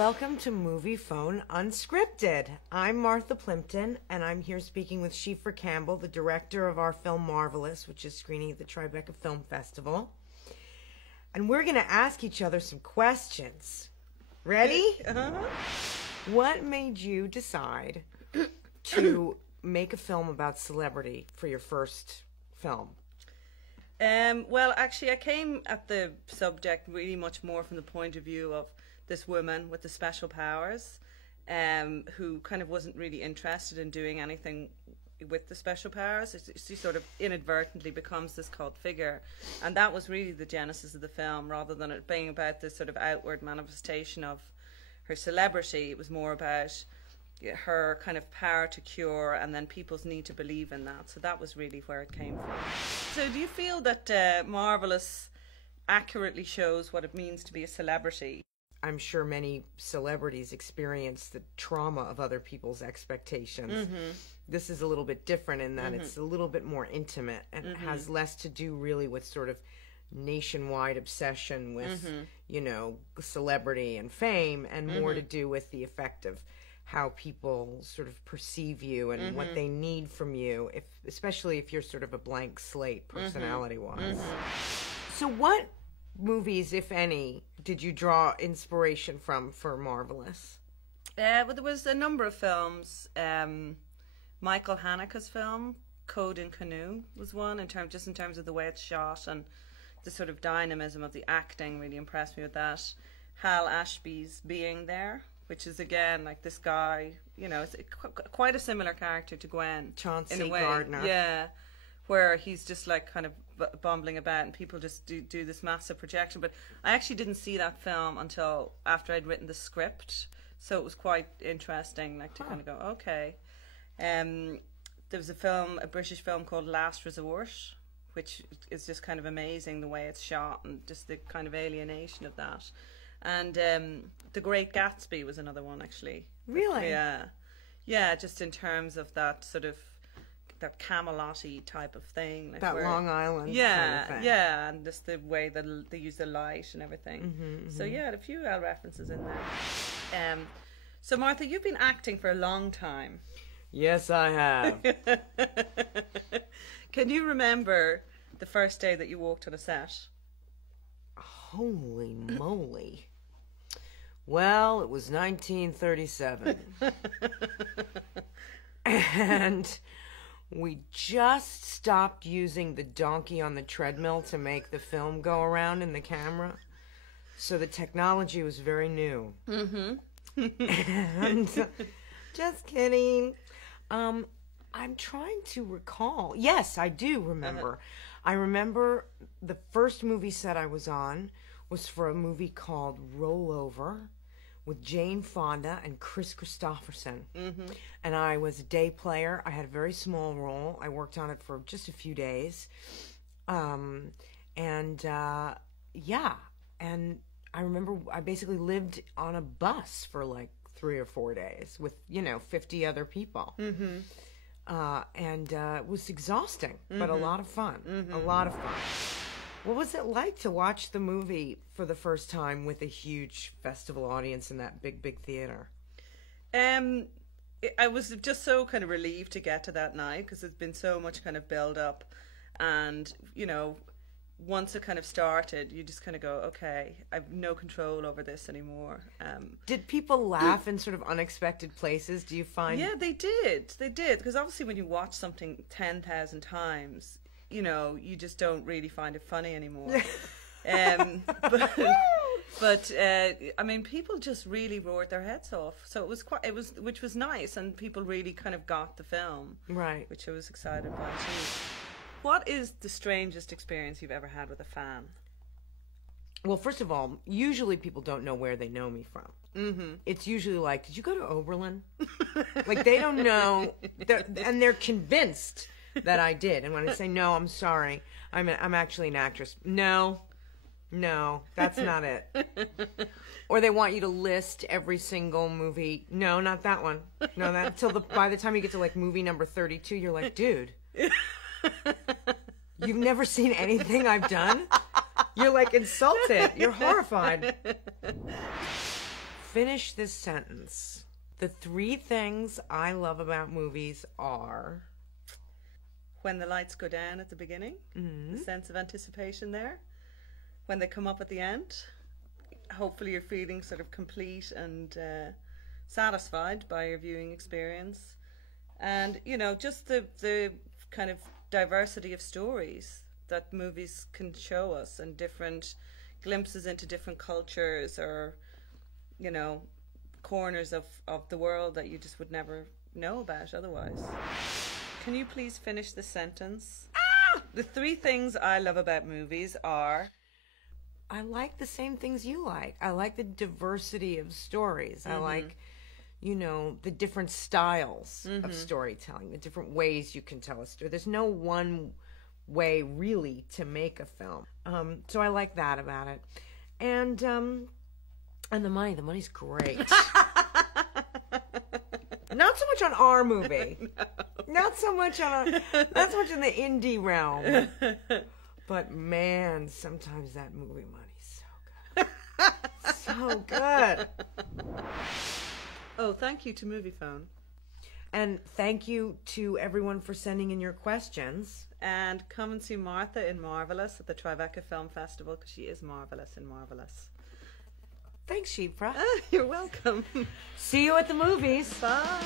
Welcome to Moviefone Unscripted. I'm Martha Plimpton, and I'm here speaking with Siofra Campbell, the director of our film Marvelous, which is screening at the Tribeca Film Festival. And we're going to ask each other some questions. Ready? What made you decide to make a film about celebrity for your first film? Well, actually, I came at the subject really much more from the point of view of this woman with the special powers, who kind of wasn't really interested in doing anything with the special powers. She sort of inadvertently becomes this cult figure, and that was really the genesis of the film, rather than it being about this sort of outward manifestation of her celebrity. It was more about her kind of power to cure, and then people's need to believe in that. So that was really where it came from. So do you feel that Marvelous accurately shows what it means to be a celebrity? I'm sure many celebrities experience the trauma of other people's expectations. This is a little bit different in that it's a little bit more intimate, and it has less to do really with sort of nationwide obsession with, you know, celebrity and fame, and more to do with the effect of how people sort of perceive you and what they need from you, especially if you're sort of a blank slate personality-wise. So what movies, if any, did you draw inspiration from for Marvelous? Well, there was a number of films. Michael Haneke's film, Code in Canoe, was one, in terms of the way it's shot and the sort of dynamism of the acting really impressed me with that. Hal Ashby's Being There, which is again like this guy, you know, it's quite a similar character to Gwen. Chauncey in a way. Gardner. Yeah, where he's just like kind of bumbling about and people just do this massive projection. But I actually didn't see that film until after I'd written the script, so it was quite interesting, like to kind of go, okay. There was a British film called Last Resort, which is just kind of amazing the way it's shot and just the kind of alienation of that. And The Great Gatsby was another one, actually. Really? Yeah, just in terms of that sort of that Camelot-y type of thing, like that Long Island kind of thing. Yeah, and just the way that they use the light and everything. So yeah, a few references in there. So Martha, you've been acting for a long time. Yes, I have. Can you remember the first day that you walked on a set? Holy moly. Well, it was 1937. And we just stopped using the donkey on the treadmill to make the film go around in the camera. So the technology was very new. And just kidding. I'm trying to recall. Yes, I do remember. I remember the first movie set I was on was for a movie called Rollover with Jane Fonda and Chris Christopherson. And I was a day player. I had a very small role. I worked on it for just a few days. Yeah. And I remember I basically lived on a bus for like 3 or 4 days with, 50 other people. It was exhausting, but a lot of fun. A lot of fun. What was it like to watch the movie for the first time with a huge festival audience in that big, big theater? I was just so kind of relieved to get to that night, because there's been so much kind of build up, and once it kind of started, you just kind of go, okay, I've no control over this anymore. Did people laugh in sort of unexpected places? Do you find? Yeah, they did, because obviously when you watch something 10,000 times, you just don't really find it funny anymore. But I mean, people just really roared their heads off. So which was nice, and people really kind of got the film, right? Which I was excited by too. What is the strangest experience you've ever had with a fan? Well, first of all, usually people don't know where they know me from. It's usually like, did you go to Oberlin? Like, they don't know, and they're convinced that I did. And when I say, no, I'm sorry, I'm actually an actress. No, that's not it. Or they want you to list every single movie. No, not that one. No, by the time you get to like movie number 32, you're like, dude, you've never seen anything I've done? You're like insulted. You're horrified. finish this sentence. The 3 things I love about movies are... When the lights go down at the beginning, the sense of anticipation there. When they come up at the end, hopefully you're feeling sort of complete and satisfied by your viewing experience. And, you know, just the kind of diversity of stories that movies can show us, and different glimpses into different cultures, or, you know, corners of the world that you just would never know about otherwise. Can you please finish the sentence? The 3 things I love about movies are... I like the same things you like. I like the diversity of stories. I like, you know, the different styles of storytelling, the different ways you can tell a story. There's no one way really to make a film. So I like that about it. And the money's great. Not so much on our movie. No. Not so much in the indie realm. But man, sometimes that movie money's so good. So good. Oh, thank you to Moviefone. And thank you to everyone for sending in your questions. And come and see Martha in Marvelous at the Tribeca Film Festival, because she is marvelous in Marvelous. Thanks, Siofra. You're welcome. See you at the movies. Bye.